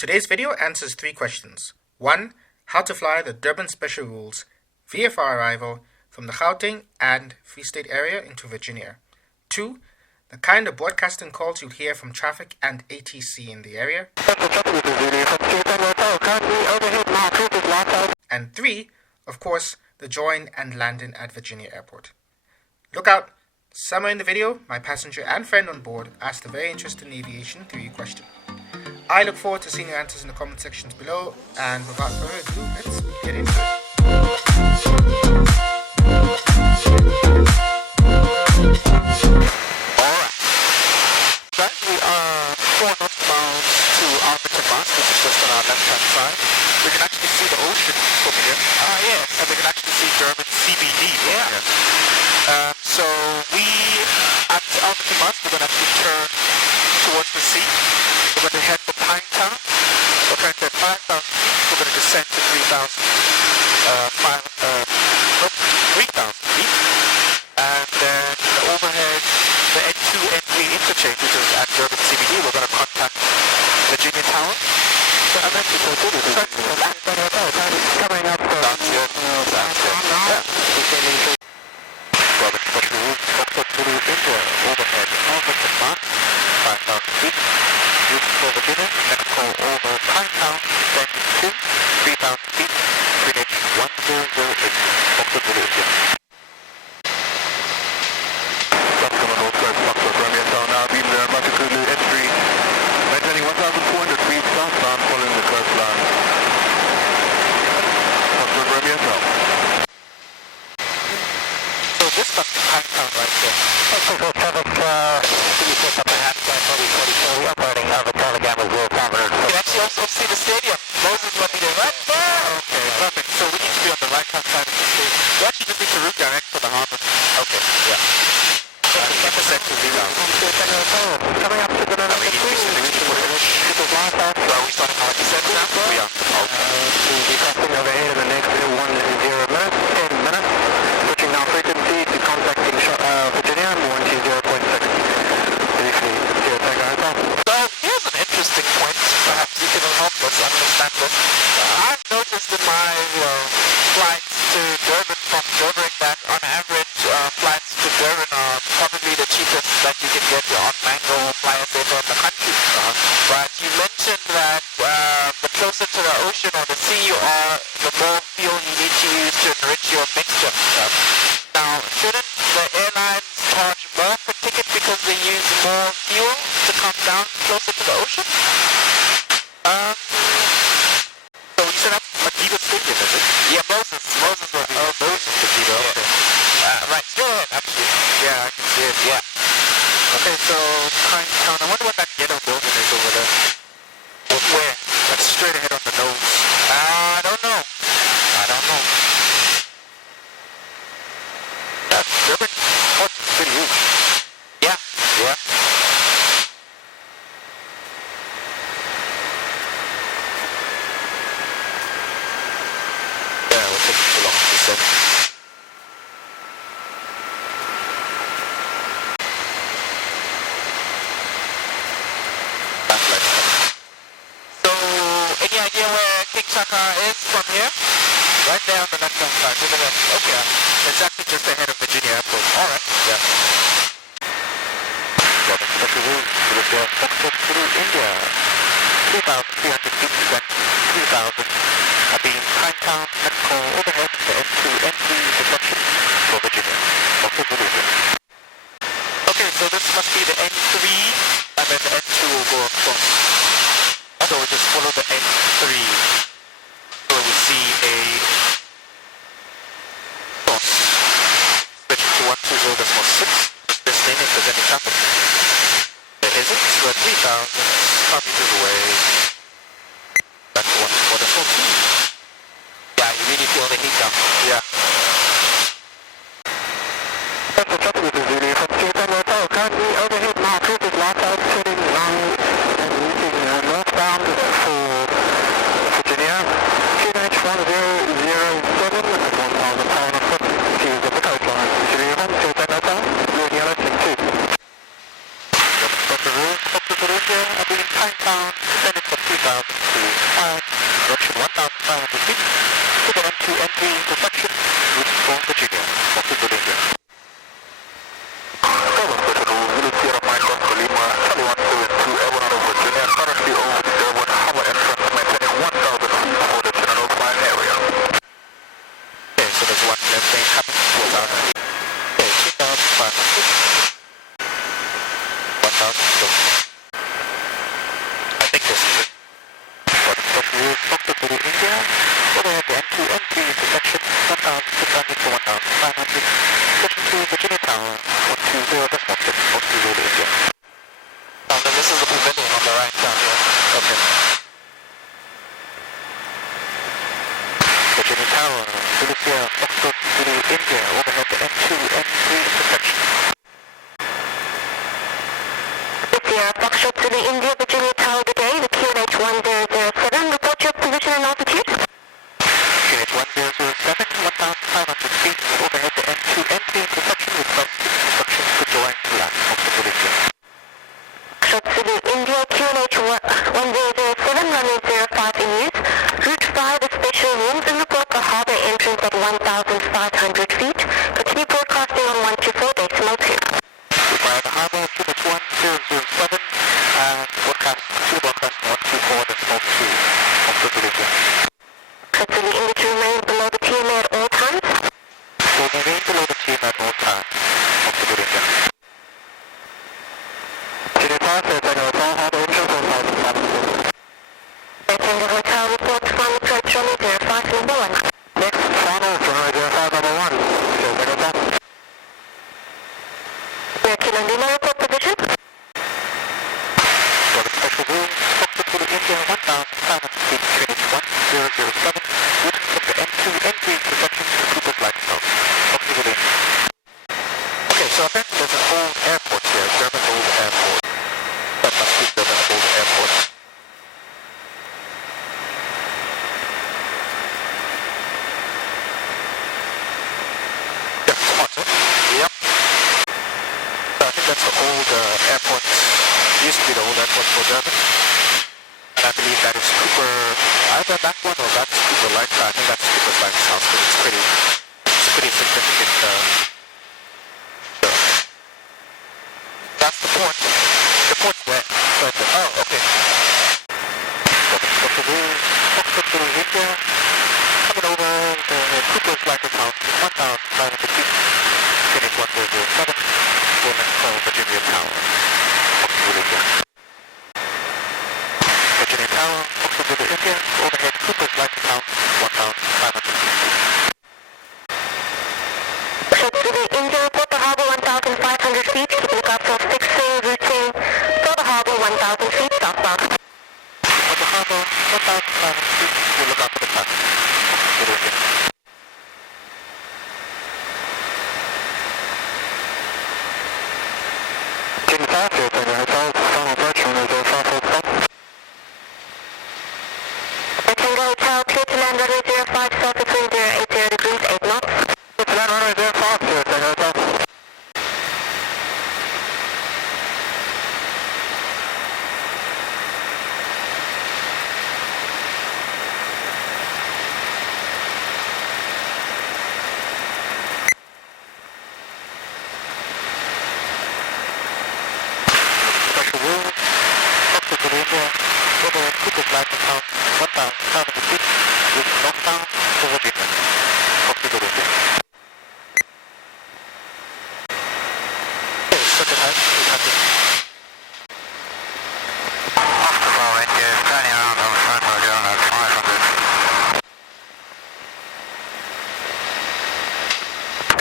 Today's video answers 3 questions. 1. How to fly the Durban Special Rules VFR arrival from the Gauteng and Free State area into Virginia. 2. The kind of broadcasting calls you'll hear from traffic and ATC in the area. And 3, of course, the join and landing at Virginia Airport. Look out! Somewhere in the video, my passenger and friend on board asked a very interesting aviation theory question. I look forward to seeing your answers in the comment sections below, and without further ado, let's get into it. Alright, we are 4 knots bound to Aviation, which is just on our left hand side. We can actually see the ocean from here. Yes. And we can actually see Durban CBD from here. So we, at Aviation, we're going to actually turn towards the sea. We're going to head for Pinetown. We're currently at 5,000 feet. We're going to descend to 3,000 feet. And then overhead, the N2 N3 interchange, which is at Durban CBD, we're going to contact Virginia Tower. And then coming up Durban Special Rules VFR overhead Aviation Mark, 5,000 feet. Route for Virginia, then call over Pinetown, landing to 3,000 feet, finish 1008, Foxtrot Zulu India. Foxtrot Northwest, Foxtrot Romeo, so now beam there, Matukulu N3, maintaining 1,400 feet southbound following the coastline. Foxtrot Romeo, so. So this must be Pinetown right here. Foxtrot traffic, perhaps probably 44, operating over Telegram as well, You can actually also see the stadium. Moses will be there right there. Okay, perfect. So we need to be on the right hand side of the stadium. We actually just need to route direct for the harbor. Okay, yeah. 50% to 0. Coming up to the number 3. Are we starting our descent now? We are. Okay. We'll be crossing overhead in the next 10 minutes. Switching now frequency to contacting Virginia, 120.6. So here's an interesting point. Perhaps you can help us understand this. I've noticed in my flights to Durban from Durban that on average flights to Durban are probably the cheapest that you can get on Mango flyers in the country. But you mentioned that the closer to the ocean or the sea you are, the more fuel you need to use to enrich your mixture. Now, shouldn't the airlines charge more per ticket because they use more fuel to come down closer to the ocean? So you set up Madiba Stadium, is it? Yeah, Moses will be. Oh, Moses Madiba, okay. Right, go ahead, actually. Yeah, I can see it, yeah. Okay, so Pinetown, I wonder what that yellow building is over there. Where? That's straight ahead on the nose. I don't know. Durban Port is pretty huge. Yeah. Yeah, we're taking too long to set. So, any idea where King SACAA is from here? Right there on the left-hand side, look at that. Okay, it's actually just ahead of Virginia Airport. Alright, yeah. Durban Special Rules VFR Foxtrot Zulu India. 2,300 feet descent, 2,000. Being Pinetown, and call overhead the N2 N3 reception for Virginia. Foxtrot Zulu India. Okay, so this must be the N3, and then the N2 will go across. So we just follow the N3. So we see a cross. Switch to 120.6. Just listening if there's any traffic. There isn't. We're 3,000 meters away. That's 120.14. Yeah, you really feel the heat down. Yeah. That's the trouble with the video. From Gauteng Hotel, currently overhead now, cruise is light out, setting long and reaching northbound for Virginia. QNH 1007 at 1,500 foot to the coastline. Virginia home, Gauteng Hotel, blue and yellow, King 2. Dr. Rule, Foxtrot Zulu India, Pinetown, descending for 3,000. direction 1,500 feet, to the N2 N3 intersection, route for Virginia, possible India. Durban Special Rules VFR Mike Oscar Lima, Charlie 172, Airborne out of Virginia, currently over the Durban Harbor entrance, maintaining 1,000 feet for the general flying area. Okay, so there's one airplane coming towards our feet. Okay, 2,500. 1,000, so I think this is it. For the special rules, Foxtrot Zulu India, overhead the N2 N3 intersection, 1,600 to 1,500, station to Virginia Tower, 120.6, Foxtrot Zulu India. Then this is the pavilion on the right down here. Okay. Virginia Tower, Zulu Sierra, Foxtrot Zulu India, overhead the N2 N3 intersection. Foxtrot Zulu India, Virginia Tower, good day. The QNH 1007, report your position and altitude. QNH 1007, 1,500 feet, overhead the N2 N3 intersection with instructions to join to land. Foxtrot Zulu India. Foxtrot Zulu India, QNH 1007, runway 05 in use. Route 5 is special rooms and report the harbour entrance at 1,500 feet. Continue broadcasting on 124.2. By the harbour, QNH 1007, and broadcast 124.2, Foxtrot Zulu India. Foxtrot Zulu India to remain below the TMA at all times. So remain below the team at all times. Foxtrot Zulu India. Virginia Tower, Tango Hotel, harbour entrance on 5,500. Tango Hotel report to final approach runway 05 number 1. Next, final runway 05 number 1. Tango Hotel. Kilo Lima report position. For the special rules, Foxtrot Zulu India, 1,500 feet, QNH 1007, routing from the N2 N3 intersection to Cooper's Lighthouse. Foxtrot Zulu India. Okay, so apparently there's an old airport here, Durban Old Airport. That must be Durban Old Airport. Yeah, smart, huh? Yep. So I think that's the old airport, used to be the old airport for Durban. And I believe that is Cooper, either that one or that's Cooper Lighthouse. I think that's Cooper's Lighthouse, but it's pretty significant. That's the port. The port's there. Right there. Oh, okay. Foxtrot Zulu India, coming over the Cooper's Lighthouse, 1,500 feet, QNH 1007, going for Virginia Tower, Foxtrot Zulu India. Virginia Tower, Foxtrot Zulu India, overhead Cooper's Lighthouse, 1,500 feet. Foxtrot Zulu India, report the harbour 1,500 feet. Keep a lookout for fixing, routing. For the harbour 1,000 feet southbound. For the harbour, 1,500 feet, we'll look out for the traffic. Foxtrot Zulu India. Virginia Tower, Tango Hotel, final approach runway 05 Tango Hotel, clear to land runway 05, south of 3080 degrees, 8 knots. Clear to land runway 05, Tango Hotel. Special rules, Foxtrot Zulu India, overhead Cooper's Lighthouse, 1,500 feet, route northbound to Virginia. Foxtrot Zulu India. Okay, circuit height, 800. After low India, turning around on the front road at 500.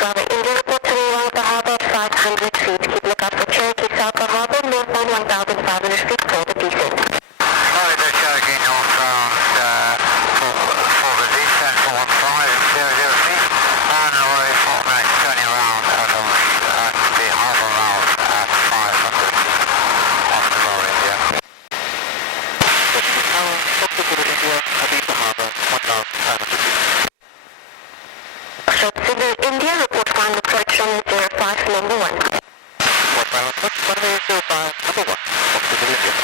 Bravo India, report to me along the harbour at 500 feet. Keep a lookout for Cherokee SACAA Harbour, northbound 1,500 feet, call the descent. Sorry, the Cherokee northbound for the descent for 1500 feet, on the way Fortnite turning around at the harbour mouth at 500 off the low India. Virginia Tower, Foxtrot Zulu India, Aviation Harbour, 1,500 feet. Foxtrot Zulu India, report final approach runway 05 number 1. Report final approach runway 05 number 1, Foxtrot Zulu India.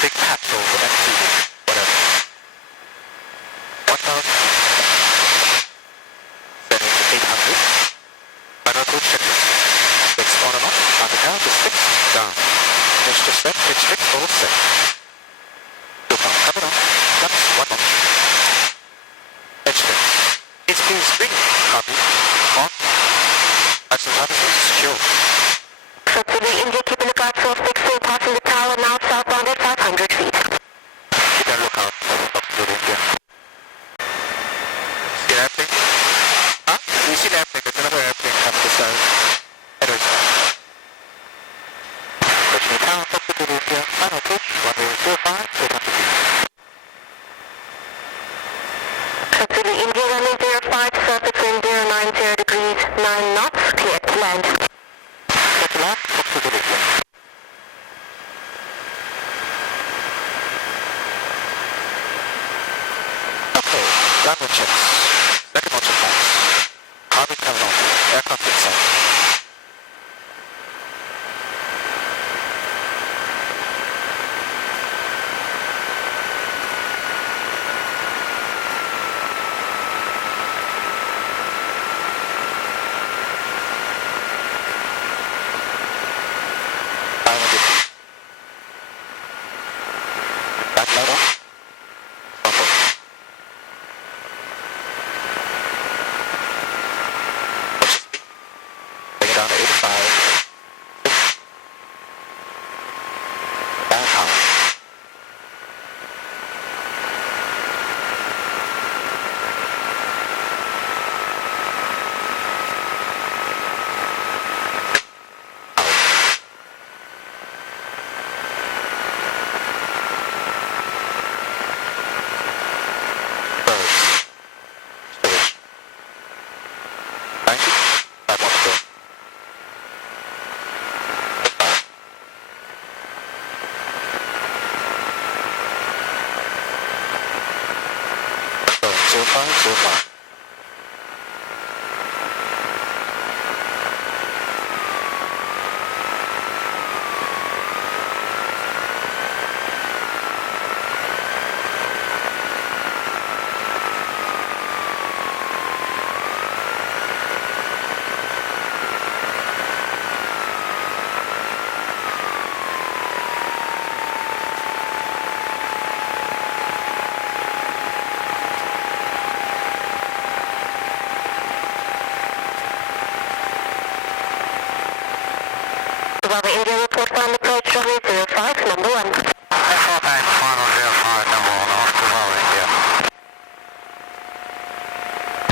big patrol, empty, whatever. 1,000. Then it's 800. Final code checklist. Fix on and off. Nothing else is fixed. Down. Pitch to set. Pitch fix. All set. Super. Coming on. Flaps. 1 knot. Edge fix. HQ is green. Copy. On. License officer secure. Subsidy India, keep a lookout for fixing, passing the tower now southbound at 500 feet. Keep a lookout for Subsidy India. See an airplane? Huh? You see an airplane? There's another airplane coming this side. Anyways. Virginia Tower, Subsidy India. Final approach. 1005, 800 feet. Subsidy India, runway 05, surface wind 090 degrees, 9 knots, clear to land. Set to land, Subsidy India. Okay, downwind checks. Second launch advance. Carbon terminal. Aircraft inside. Back light on. Bumper. Bring it down to 85. Down high. Birds. Storage. 90. 5 wants to go. Going 05, 05. Bravo India, report final approach, runway 05, number 1. Final 05, number 1, off to Bravo India.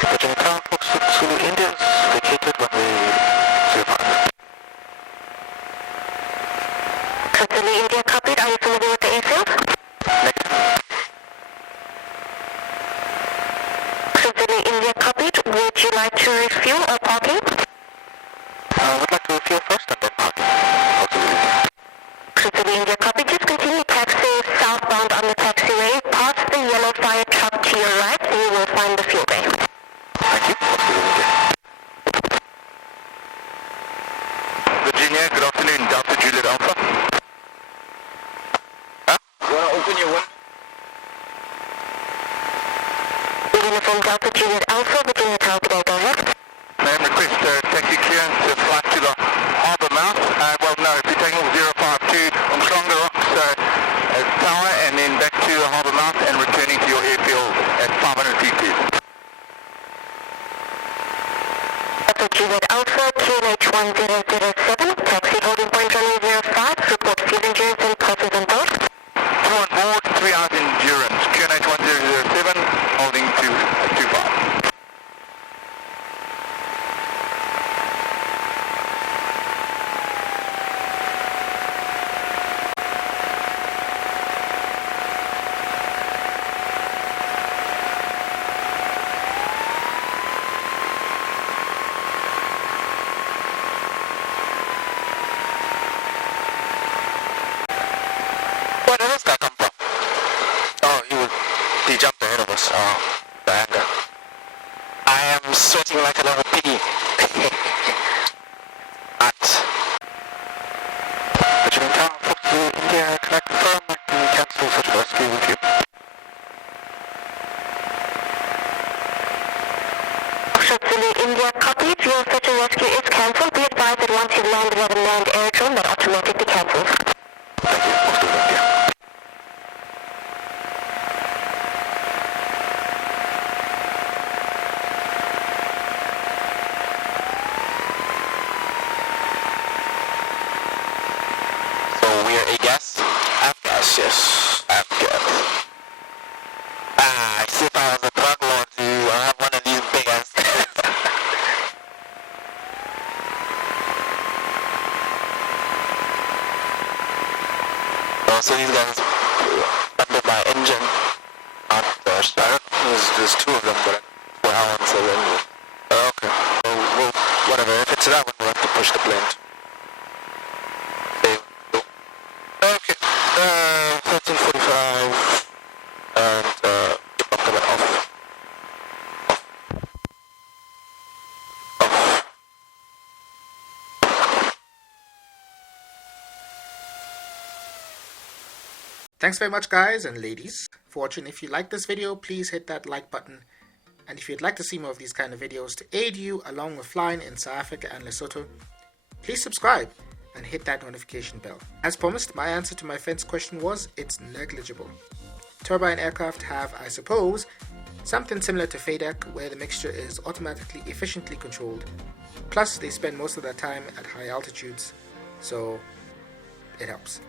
Virginia Tower, Fox Zulu Indians, vacated runway 05. Subsidy India, copied. Are you familiar with the airfield? Negative. Subsidy India, copied. Would you like to refuel or parking? Would like to refuel first and then parking. Subsidy India, copied. Just continue taxiing southbound on the taxiway. Past the yellow fire truck to your right, and you will find the fuel bay. Thank you. Virginia, good afternoon. Delta Juliet Alpha. Huh? You want to open your window? Uniform Delta Juliet Alpha, Virginia Tower, today, go ahead. Ma'am, request taxi clearance to fly to the harbour mouth. Well, no, if you're taking 052 on Stronger Rocks Tower and then back to the harbour mouth and returning to your airfield at 500 feet, please. Delta Juliet Alpha, QNH 1007, taxi holding point runway 05, report fuel endurance and pulses on board. 2 on board, 3 hours endurance. QNH 1007, holding 225. Where did this guy come from? Oh, he jumped ahead of us. Oh, the anger. I am sweating like a little piggy. At Virginia Tower, Fox Zulu India, can I confirm we can India copy. If your search and rescue is cancelled, be advised that once you've landed at a manned aerodrome, that automatically cancels. Thank you. Foxtrot India. So we are AGAS? AFGAS, yes. AFGAS. I see if I was a drug lord, I have one of these big ass things. Oh, so these guys under my engine aren't there's two of them, but for how one's the engine. Oh, okay. Well, whatever. If it's that one, we'll have to push the plane. Okay. 13:45. And I'm coming off. Thanks very much, guys and ladies, for watching. If you like this video, please hit that like button. And if you'd like to see more of these kind of videos to aid you along with flying in South Africa and Lesotho, please subscribe and hit that notification bell. As promised, my answer to my friend's question was, it's negligible. Turbine aircraft have, I suppose, something similar to FADEC, where the mixture is automatically efficiently controlled. Plus, they spend most of their time at high altitudes, so it helps.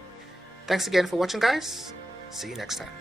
Thanks again for watching, guys. See you next time.